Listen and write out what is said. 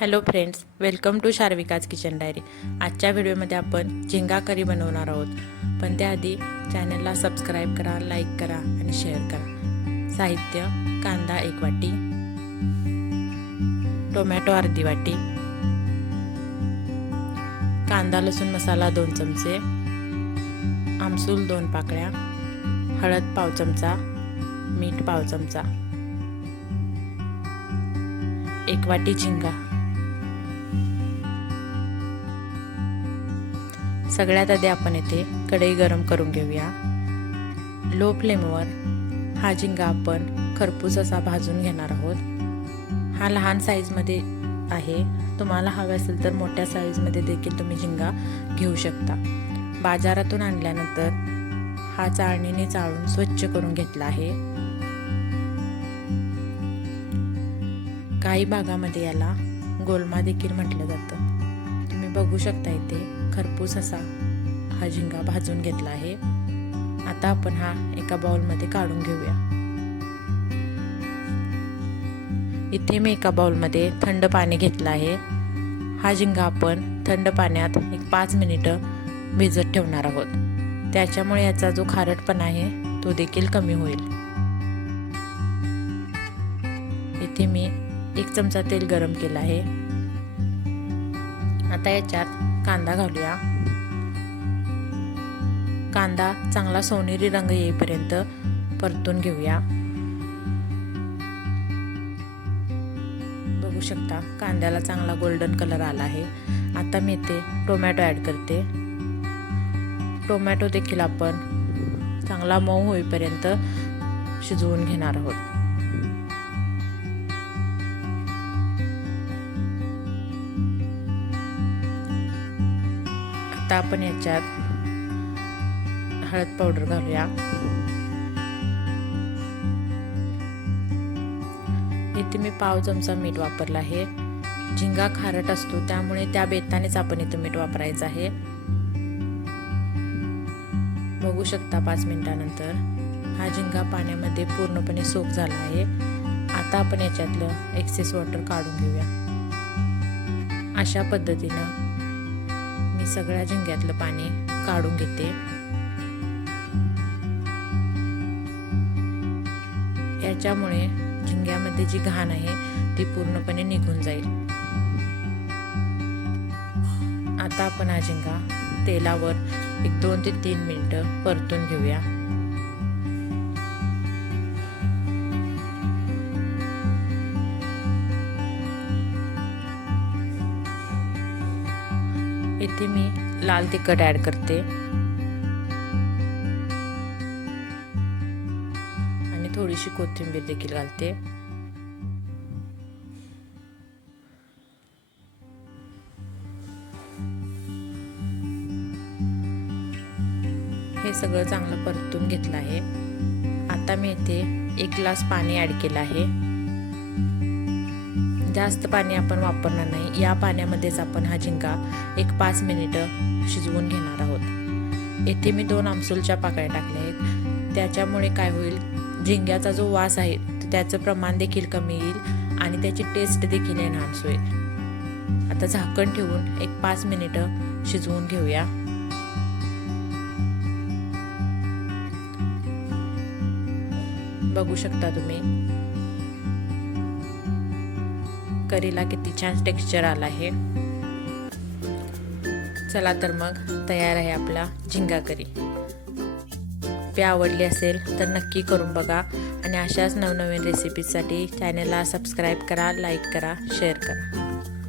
Hello friends, welcome to Sharvika's kitchen diary. आजच्या व्हिडिओमध्ये आपण झिंगा करी बनवणार आहोत, पण त्याआधी चॅनलला सबस्क्राईब करा, लाईक करा आणि शेअर करा। साहित्य: कांदा 1 वाटी, टोमॅटो अर्धी वाटी, कांदा लसूण मसाला 2 चमचे, आमसूल 2 पाकळ्या, हळद पाव चमचा, मीठ पाव चमचा, 1 वाटी झिंगा। सगळ्यात आधी आपण येथे कढई गरम करून घेऊया। लो फ्लेमवर हा झिंगा आपण खरपूस असा भाजून घेणार आहोत। हा लहान साईजमध्ये आहे, तुम्हाला हवा असेल तर मोठ्या साईजमध्ये देखील तुम्ही झिंगा घेऊ शकता। बाजारातून आणल्यानंतर हा चाळणीने चाळून स्वच्छ करून घेतला आहे। काही भागामध्ये याला गोलमा देखील म्हटलं जातं। तुम्ही बघू शकता इथे खरपूस असा हा झिंगा भाजून घेतला आहे। आता आपण हा एका बाउलमध्ये काढून घेऊया। इथे मी एका बाउलमध्ये थंड पाणी घेतलं आहे। हा झिंगा आपण थंड पाण्यात 5 मिनिटं भिजत ठेवणार आहोत, त्याच्यामुळे याचा जो खारटपणा आहे तो देखील कमी होईल। इथे मी 1 चमचा तेल गरम केलं आहे। आता याच्यात कांदा घालूया। कांदा चांगला सोनेरी रंग येईपर्यंत परतून घेऊया। बघू शकता कांद्याला चांगला गोल्डन कलर आला आहे। आता मी इथे टोमॅटो ॲड करते। टोमॅटो देखील आपण चांगला मऊ होईपर्यंत शिजवून घेणार आहोत। आता आपण याच्यात हळद पावडर घालूया। इथे मी पाव चमचा मीठ वापरला आहे। झिंगा खारट असतो, त्यामुळे त्या बेतानेच आपण इथे मीठ वापरायचं आहे। बघू शकता 5 मिनिटानंतर हा झिंगा पाण्यामध्ये पूर्णपणे सोक झाला आहे। आता आपण याच्यातलं एक्सेस वॉटर काढून घेऊया। अशा पद्धतीनं मी सगळ्या झिंग्यातलं पाणी काढून घेते। याच्यामुळे झिंग्यामध्ये जी घाण आहे ती पूर्णपणे निघून जाईल। आता आपण हा झिंगा तेलावर 2 ते 3 मिनिटं परतून घेऊया। इथे मी लाल तिखट ॲड करते आणि थोडीशी कोथिंबीर देखील घालते। हे सगळं चांगलं परतून घेतलं आहे। आता मी इथे 1 ग्लास पाणी ॲड केलं आहे। जास्त पाणी आपण वापरणार नाही, या पाण्यामध्येच आपण हा झिंगा 5 मिनिटं शिजवून घेणार आहोत। इथे मी 2 आमसूलच्या पाकळ्या टाकल्या आहेत, त्याच्यामुळे काय होईल, झिंग्याचा जो वास आहे त्याचं प्रमाण देखील कमी येईल आणि त्याची टेस्ट देखील एनहान्स होईल। आता झाकण ठेवून 5 मिनिटं शिजवून घेऊया। बघू शकता तुम्ही करीला किती छान टेक्स्चर आला आहे। चला तर मग तयार आहे आपला झिंगा करी। आवडली असेल तर नक्की करून बघा आणि अशाच नवनवीन रेसिपीजसाठी चॅनलला सबस्क्राईब करा, लाईक करा, शेअर करा।